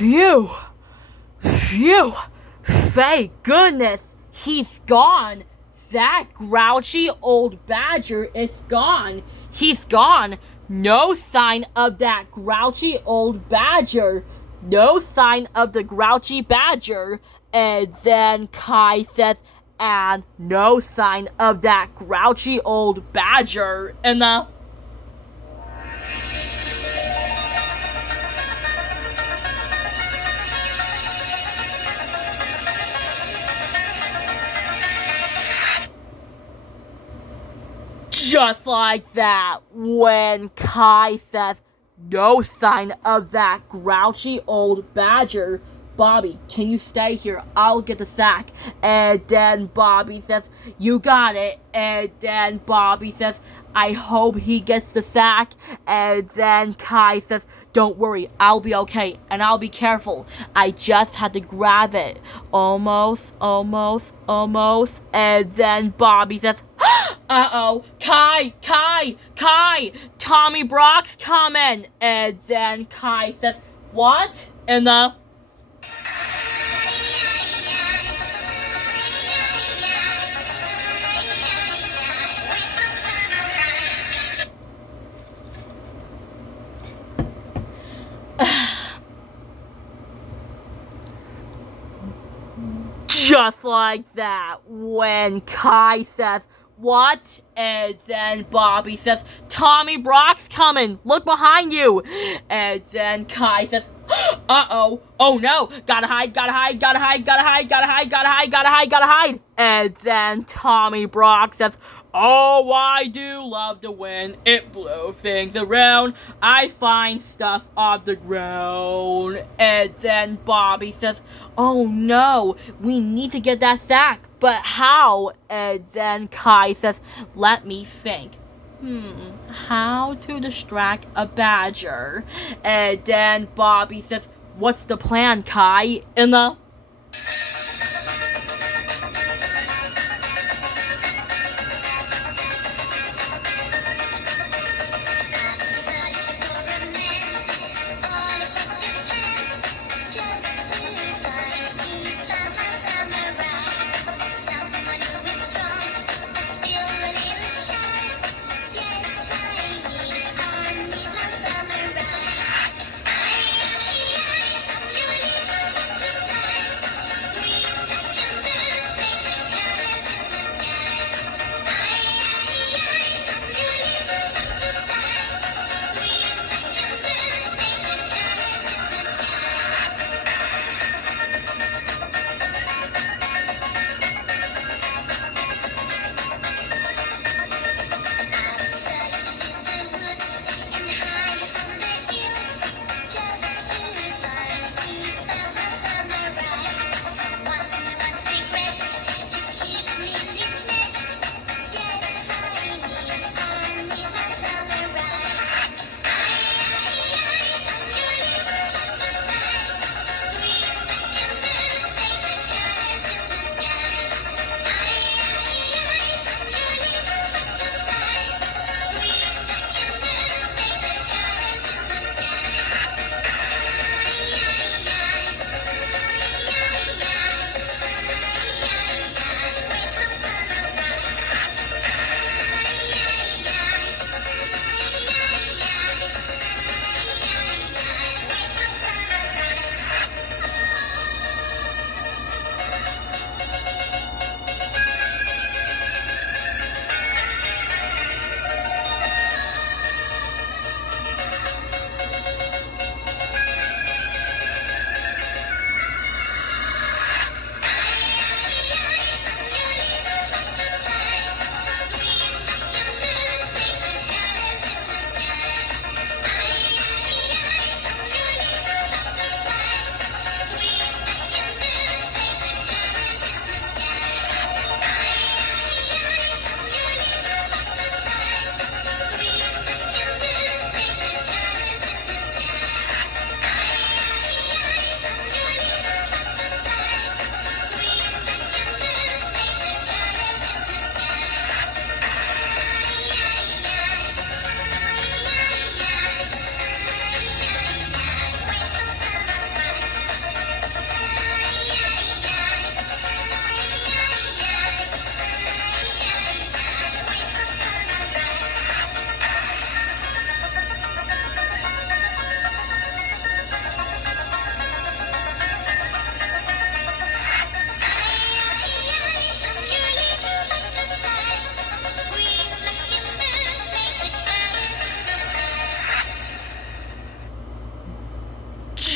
Phew! Phew! Thank goodness he's gone! That grouchy old badger is gone! He's gone! No sign of that grouchy old badger! No sign of the grouchy badger! And then Kai says, and no sign of that grouchy old badger. And just like that, when Kai says, no sign of that grouchy old badger, Bobby, can you stay here? I'll get the sack. And then Bobby says, you got it. And then Bobby says, I hope he gets the sack. And then Kai says, don't worry, I'll be okay. And I'll be careful. I just had to grab it. Almost. And then Bobby says, uh-oh, Kai, Tommy Brock's coming. And then Kai says, what? And just like that, when Kai says, what? And then Bobby says, Tommy Brock's coming! Look behind you! And then Kai says, uh-oh, oh no, gotta hide! And then Tommy Brock says, oh, I do love to win. It blows things around. I find stuff off the ground. And then Bobby says, oh no, we need to get that sack. But how? And then Kai says, let me think. How to distract a badger? And then Bobby says, what's the plan, Kai? And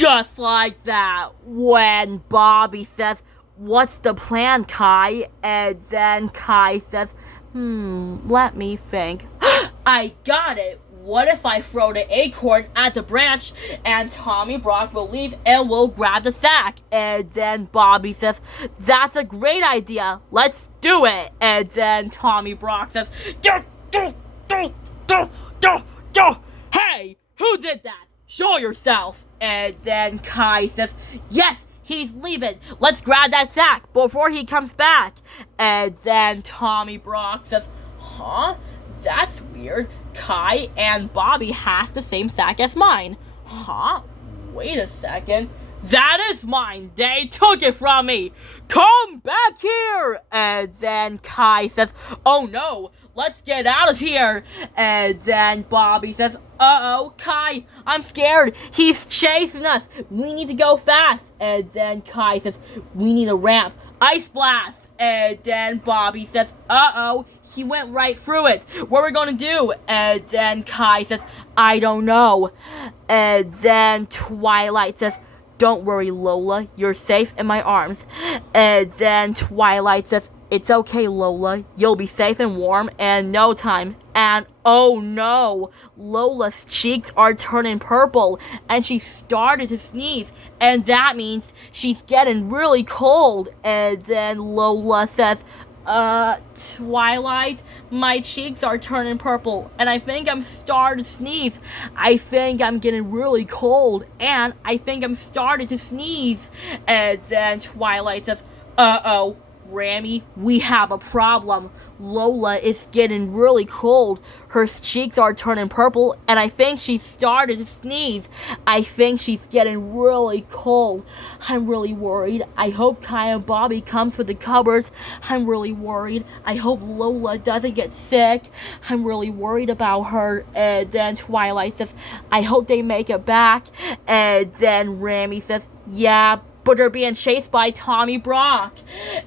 Just like that, when Bobby says, "What's the plan, Kai?" And then Kai says, let me think. I got it! What if I throw the acorn at the branch and Tommy Brock will leave and we'll grab the sack? And then Bobby says, "That's a great idea. Let's do it." And then Tommy Brock says, "Hey, who did that? Show yourself." And then Kai says, "Yes, he's leaving. Let's grab that sack before he comes back." And then Tommy Brock says, "Huh? That's weird. Kai and Bobby has the same sack as mine. Huh? Wait a second. That is mine. They took it from me. Come back here." And then Kai says, "Oh no, let's get out of here." And then Bobby says, "Uh-oh, Kai, I'm scared. He's chasing us. We need to go fast." And then Kai says, "We need a ramp. Ice blast." And then Bobby says, "Uh-oh, he went right through it. What are we gonna do?" And then Kai says, "I don't know." And then Twilight says, "Don't worry, Lola. You're safe in my arms." And then Twilight says, "It's okay, Lola. You'll be safe and warm in no time." And oh no, Lola's cheeks are turning purple and she started to sneeze. And that means she's getting really cold. And then Lola says, Twilight, my cheeks are turning purple and I think I'm starting to sneeze. I think I'm getting really cold and I think I'm starting to sneeze." And then Twilight says, "Uh-oh, Rami, we have a problem. Lola is getting really cold. Her cheeks are turning purple, and I think she started to sneeze. I think she's getting really cold. I'm really worried. I hope Kai and Bobby comes with the cupboards. I'm really worried. I hope Lola doesn't get sick. I'm really worried about her." And then Twilight says, "I hope they make it back." And then Rami says, "Yeah, but they're being chased by Tommy Brock."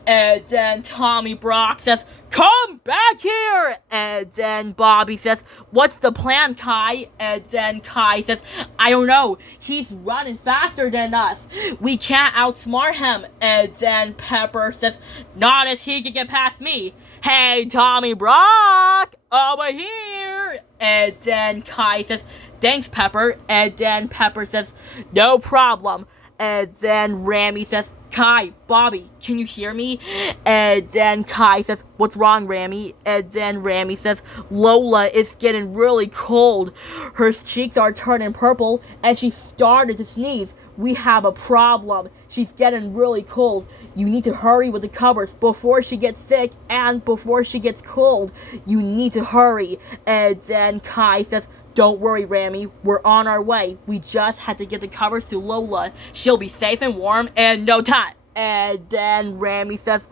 And then Tommy Brock says, "Come back here!" And then Bobby says, "What's the plan, Kai?" And then Kai says, "I don't know. He's running faster than us. We can't outsmart him." And then Pepper says, "Not as he can get past me. Hey, Tommy Brock, over here." And then Kai says, "Thanks, Pepper." And then Pepper says, "No problem." And then Rami says, "Kai, Bobby, can you hear me?" And then Kai says, "What's wrong, Rami?" And then Rami says, "Lola is getting really cold. Her cheeks are turning purple and she started to sneeze. We have a problem. She's getting really cold. You need to hurry with the cupboards before she gets sick and before she gets cold. You need to hurry." And then Kai says, "Don't worry, Rami. We're on our way. We just had to get the covers to Lola. She'll be safe and warm in no time." And then Rami says,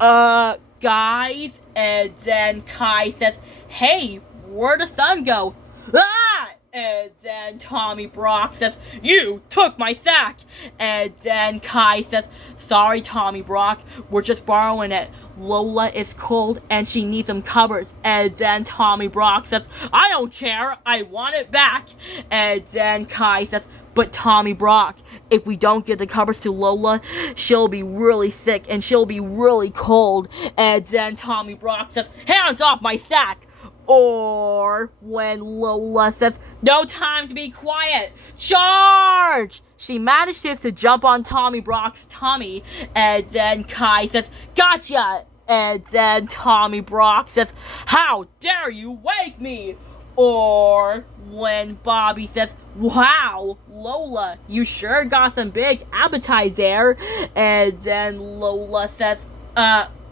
guys?" And then Kai says, "Hey, where'd the sun go?" "Ah!" And then Tommy Brock says, "You took my sack." And then Kai says, "Sorry, Tommy Brock. We're just borrowing it. Lola is cold and she needs some covers." And then Tommy Brock says, "I don't care. I want it back." And then Kai says, "But Tommy Brock, if we don't get the covers to Lola, she'll be really sick and she'll be really cold." And then Tommy Brock says, "Hands off my sack." Or when Lola says, "No time to be quiet. Charge!" She manages to jump on Tommy Brock's tummy. And then Kai says, "Gotcha!" And then Tommy Brock says, "How dare you wake me?" Or when Bobby says, "Wow, Lola, you sure got some big appetite there." And then Lola says,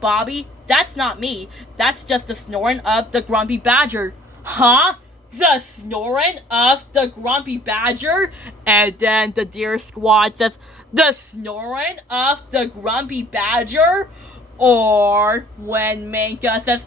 Bobby, that's not me. That's just the snoring of the Grumpy Badger." "Huh? The snoring of the Grumpy Badger?" And then the Deer Squad says, "The snoring of the Grumpy Badger?" Or when Minka says,